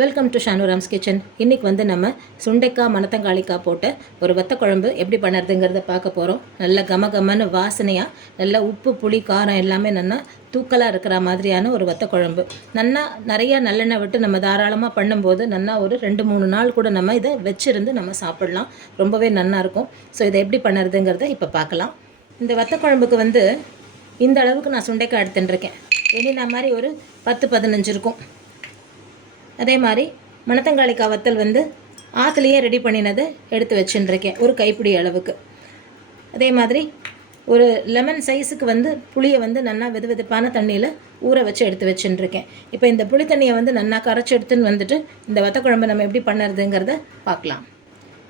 Welcome to ஷானுராம்ஸ் kitchen இன்றைக்கி வந்து நம்ம சுண்டைக்காய் மணத்தங்காளிக்காய் போட்ட ஒரு வத்த குழம்பு எப்படி பண்ணுறதுங்கிறத பார்க்க போகிறோம் நல்ல கம கமன்னு வாசனையாக நல்ல உப்பு புளி காரம் எல்லாமே நல்லா தூக்கலாக இருக்கிற மாதிரியான ஒரு வத்த குழம்பு. நல்லா நிறையா நல்லெண்ணெய் விட்டு நம்ம தாராளமாக பண்ணும்போது நல்லா ஒரு ரெண்டு மூணு நாள் கூட நம்ம இதை வச்சுருந்து நம்ம சாப்பிடலாம். ரொம்பவே நல்லா இருக்கும். ஸோ இதை எப்படி பண்ணுறதுங்கிறத இப்போ பார்க்கலாம். இந்த வத்த குழம்புக்கு வந்து இந்த அளவுக்கு நான் சுண்டைக்காய் எடுத்துட்டுருக்கேன். வெளியில் மாதிரி ஒரு பத்து பதினஞ்சு இருக்கும். அதே மாதிரி மணத்தங்காளி வத்தல் வந்து ஆற்றுலையே ரெடி பண்ணினதை எடுத்து வச்சுட்டுருக்கேன் ஒரு கைப்பிடி அளவுக்கு. அதே மாதிரி ஒரு லெமன் சைஸுக்கு வந்து புளியை வந்து நல்லா வெது வெதுப்பான தண்ணியில் ஊற வச்சு எடுத்து வச்சுட்டுருக்கேன் இப்போ இந்த புளி தண்ணியை வந்து நல்லா கரைச்சி எடுத்துன்னு வந்துட்டு இந்த வத்த குழம்பு நம்ம எப்படி பண்ணுறதுங்கிறத பார்க்கலாம்.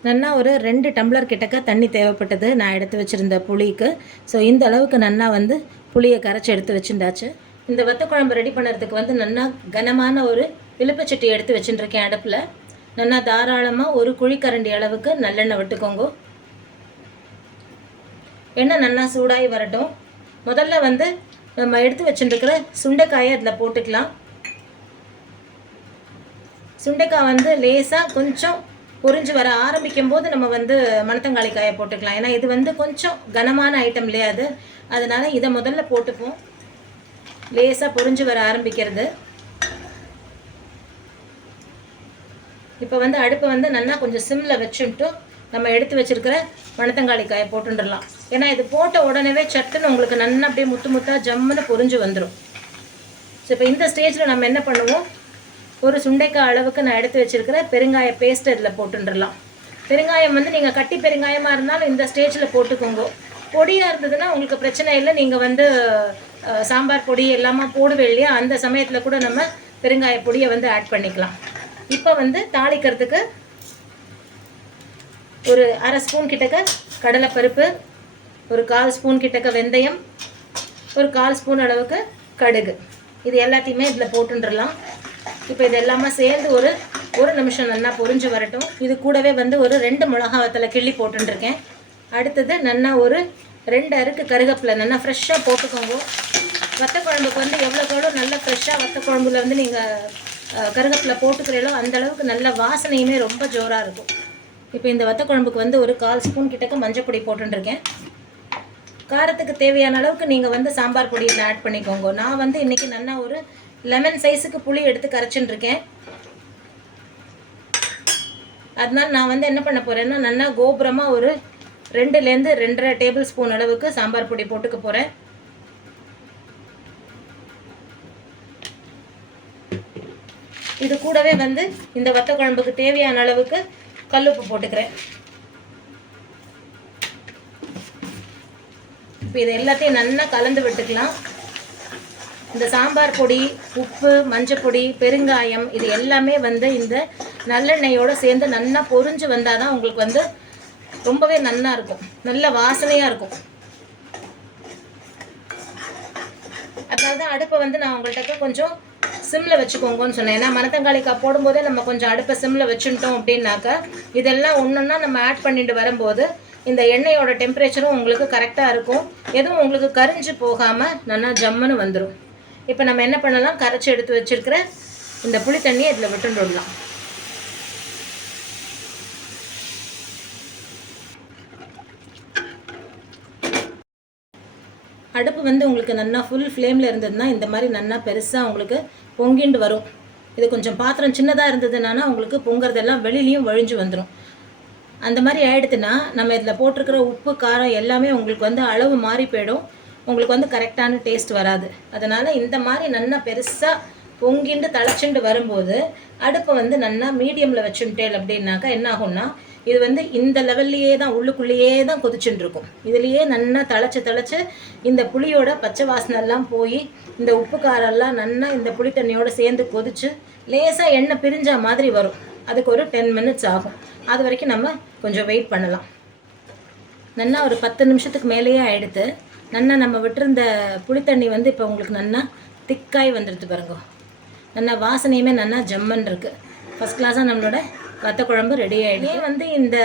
நன்னா ஒரு ரெண்டு டம்ளர் கிட்டக்க தண்ணி தேவைப்பட்டது நான் எடுத்து வச்சுருந்த புளிக்கு. ஸோ இந்த அளவுக்கு நன்னா வந்து புளியை கரைச்சி எடுத்து வச்சுருந்தாச்சு. இந்த வத்த குழம்பு ரெடி பண்ணுறதுக்கு வந்து நன்னா கனமான ஒரு இலுப்பச்சட்டி எடுத்து வச்சுட்டுருக்கேன் அடுப்பில். நல்லா தாராளமாக ஒரு குழிக்கரண்டி அளவுக்கு நல்லெண்ணெய் விட்டுக்கோங்க. எண்ணெய் நல்லா சூடாகி வரட்டும். முதல்ல வந்து நம்ம எடுத்து வச்சுட்டுருக்கிற சுண்டைக்காயை அதில் போட்டுக்கலாம். சுண்டைக்காய் வந்து லேசாக கொஞ்சம் பொரிஞ்சு வர ஆரம்பிக்கும் போது நம்ம வந்து மணத்தங்காளி காயை போட்டுக்கலாம். ஏன்னா இது வந்து கொஞ்சம் கனமான ஐட்டம் இல்லையா அது? அதனால இதை முதல்ல போட்டுப்போம். லேசாக பொரிஞ்சு வர ஆரம்பிக்கிறது. இப்போ வந்து அடுப்பை வந்து நல்லா கொஞ்சம் சிம்மில் வச்சுட்டு நம்ம எடுத்து வச்சிருக்கிற மணத்தங்காளி காயை போட்டுடலாம் ஏன்னா இது போட்ட உடனே சட்டுன்னு உங்களுக்கு நல்லா அப்படியே முத்து முத்தாக ஜம்முன்னு பொரிஞ்சு வந்துடும் ஸோ இப்போ இந்த ஸ்டேஜில் நம்ம என்ன பண்ணுவோம்? ஒரு சுண்டைக்காய் அளவுக்கு நான் எடுத்து வச்சுருக்கிற பெருங்காய பேஸ்ட் இதில் போட்டுடலாம் பெருங்காயம் வந்து நீங்கள் கட்டி பெருங்காயமாக இருந்தாலும் இந்த ஸ்டேஜில் போட்டுக்கோங்க. பொடியாக இருந்ததுன்னா உங்களுக்கு பிரச்சனை இல்லை. நீங்கள் வந்து சாம்பார் பொடி எல்லாமே போடுவே இல்லையா? அந்த சமயத்தில் கூட நம்ம பெருங்காய பொடியை வந்து ஆட் பண்ணிக்கலாம். இப்போ வந்து தாளிக்கிறதுக்கு ஒரு அரை ஸ்பூன் கிட்டக்க கடலைப்பருப்பு ஒரு கால் ஸ்பூன் கிட்டக்க வெந்தயம் ஒரு கால் ஸ்பூன் அளவுக்கு கடுகு. இது எல்லாத்தையுமே இதில் போட்டுன்றலாம் இப்போ இது எல்லாமே சேர்ந்து ஒரு ஒரு நிமிஷம் நல்லா பொரிஞ்சு வரட்டும். இது கூடவே வந்து ஒரு ரெண்டு மிளகாவத்தில் கிள்ளி போட்டுருக்கேன் அடுத்தது நல்லா ஒரு ரெண்டு அருக்கு கருகப்பில் நல்லா ஃப்ரெஷ்ஷாக போட்டுக்கோங்க. வத்த குழம்புக்கு வந்து எவ்வளோக்கு எவ்வளோ நல்லா ஃப்ரெஷ்ஷாக வத்த குழம்புல வந்து நீங்கள் கருகப்பில் போட்டுக்கிறீங்களோ அந்த அளவுக்கு நல்ல வாசனையுமே ரொம்ப ஜோராக இருக்கும். இப்போ இந்த வத்த குழம்புக்கு வந்து ஒரு கால் ஸ்பூன் கிட்டக்க மஞ்சள் பொடி போட்டுருக்கேன் காரத்துக்கு தேவையான அளவுக்கு நீங்கள் வந்து சாம்பார் பொடி இதில் ஆட் பண்ணிக்கோங்க. நான் வந்து இன்றைக்கி நல்லா ஒரு லெமன் சைஸுக்கு புளி எடுத்து கரைச்சின்னு இருக்கேன் நான் வந்து என்ன பண்ண போகிறேன்னா நல்லா கோபுரமாக ஒரு ரெண்டுலேருந்து ரெண்டரை டேபிள் ஸ்பூன் அளவுக்கு சாம்பார் பொடி போட்டுக்க போகிறேன் இது கூடவே வந்து இந்த வத்த குழம்புக்கு தேவையான அளவுக்கு கல்லுப்பு போட்டுக்கிறேன். இப்போ இது எல்லாத்தையும் நல்லா கலந்து விட்டுக்கலாம். இந்த சாம்பார் பொடி உப்பு மஞ்சள் பொடி பெருங்காயம் இது எல்லாமே வந்து இந்த நல்லெண்ணெயோடு சேர்ந்து நல்லா பொரிஞ்சு வந்தால் தான் உங்களுக்கு வந்து ரொம்பவே நல்லா இருக்கும். நல்ல வாசனையாக இருக்கும். அதனால தான் அடுப்பை வந்து நான் உங்கள்கிட்ட கொஞ்சம் சிம்மில் வச்சுக்கோங்கன்னு சொன்னேன். ஏன்னா மணத்தங்காளிக்காய் போடும்போதே நம்ம கொஞ்சம் அடுப்பை சிம்மில் வச்சுட்டோம் அப்படின்னாக்கா இதெல்லாம் ஒன்றுன்னா நம்ம ஆட் பண்ணிட்டு வரும்போது இந்த எண்ணெயோட டெம்பரேச்சரும் உங்களுக்கு கரெக்டாக இருக்கும். எதுவும் உங்களுக்கு கரிஞ்சு போகாமல் நல்லா ஜம்முன்னு வந்துடும் இப்போ நம்ம என்ன பண்ணலாம்? கரைச்சி எடுத்து வச்சுருக்கிற இந்த புளி தண்ணியை இதில் விட்டுட்டு விடலாம். அடுப்பு வந்து உங்களுக்கு நல்லா ஃபுல் ஃப்ளேமில் இருந்ததுன்னா இந்த மாதிரி நல்லா பெருசாக உங்களுக்கு பொங்கிண்டு வரும். இது கொஞ்சம் பாத்திரம் சின்னதாக இருந்ததுன்னா உங்களுக்கு பொங்குறதெல்லாம் வெளிலையும் வழிஞ்சு வந்துடும் அந்த மாதிரி ஆகிடுதுன்னா நம்ம இதில் போட்டிருக்கிற உப்பு காரம் எல்லாமே உங்களுக்கு வந்து அளவு மாறி போயிடும். உங்களுக்கு வந்து கரெக்டான டேஸ்ட் வராது. அதனால் இந்த மாதிரி நல்லா பெருசாக பொங்கிண்டு தலைச்சுண்டு வரும்போது அடுப்பை வந்து நல்லா மீடியமில் வச்சுட்டேன் அப்படின்னாக்கா என்ன ஆகும்னா இது வந்து இந்த லெவல்லையே தான் உள்ளுக்குள்ளேயே தான் கொதிச்சுட்டு இருக்கும் இதுலேயே நல்லா தழைச்சு தழைச்சு இந்த புளியோட பச்சை வாசனை எல்லாம் போய் இந்த உப்பு காரெல்லாம் நல்லா இந்த புளி தண்ணியோடு சேர்ந்து கொதிச்சு லேசாக எண்ணெய் பிரிஞ்ச மாதிரி வரும். அதுக்கு ஒரு டென் மினிட்ஸ் ஆகும். அது வரைக்கும் நம்ம கொஞ்சம் வெயிட் பண்ணலாம். நல்லா ஒரு பத்து நிமிஷத்துக்கு மேலேயே ஆயிடுத்து. நல்லா நம்ம விட்டிருந்த புளித்தண்ணி வந்து இப்போ உங்களுக்கு நல்லா திக்காய் வந்துடுது பாருங்க. நல்லா வாசனையுமே நல்லா ஜம்மன் இருக்குது ஃபஸ்ட் கிளாஸாக நம்மளோட வத்த குழம்பு ரெடி ஆகிடுது வந்து இந்த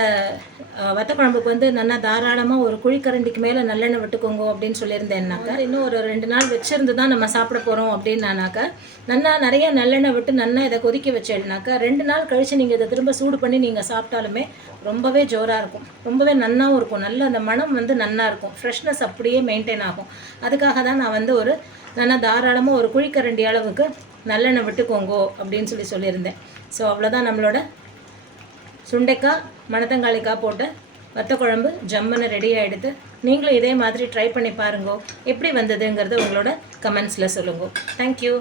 அஹ், வத்த குழம்புக்கு வந்து நல்லா தாராளமாக ஒரு குழிக்கரண்டிக்கு மேலே நல்லெண்ணெய் விட்டுக்கோங்க அப்படின்னு சொல்லியிருந்தேன்னாக்கா இன்னும் ஒரு ரெண்டு நாள் வச்சிருந்து தான் நம்ம சாப்பிட போகிறோம் அப்படின்னாக்கா நல்லா நிறைய நல்லெண்ணெய் விட்டு நல்லா இதை கொதிக்க வச்சேன்னாக்கா ரெண்டு நாள் கழித்து நீங்கள் இதை திரும்ப சூடு பண்ணி நீங்கள் சாப்பிட்டாலுமே ரொம்பவே ஜோராக இருக்கும். ரொம்பவே நன்னாவும் இருக்கும். நல்ல அந்த மனம் வந்து நன்னா இருக்கும். ஃப்ரெஷ்னஸ் அப்படியே மெயின்டைன் ஆகும். அதுக்காக தான் நான் வந்து ஒரு நல்லா தாராளமாக ஒரு குழிக்கரண்டி அளவுக்கு நல்லெண்ணெய் விட்டுக்கோங்கோ அப்படின்னு சொல்லி சொல்லியிருந்தேன். ஸோ அவ்வளோதான் நம்மளோட சுண்டைக்காய் மணத்தங்காளிக்காய் போட்டு வத்த குழம்பு ஜம்முன்னு ரெடி ஆகிடுது நீங்களும் இதே மாதிரி ட்ரை பண்ணி பாருங்கோ. எப்படி வந்ததுங்கிறத உங்களோட கமெண்ட்ஸில் சொல்லுங்க. தேங்க்யூ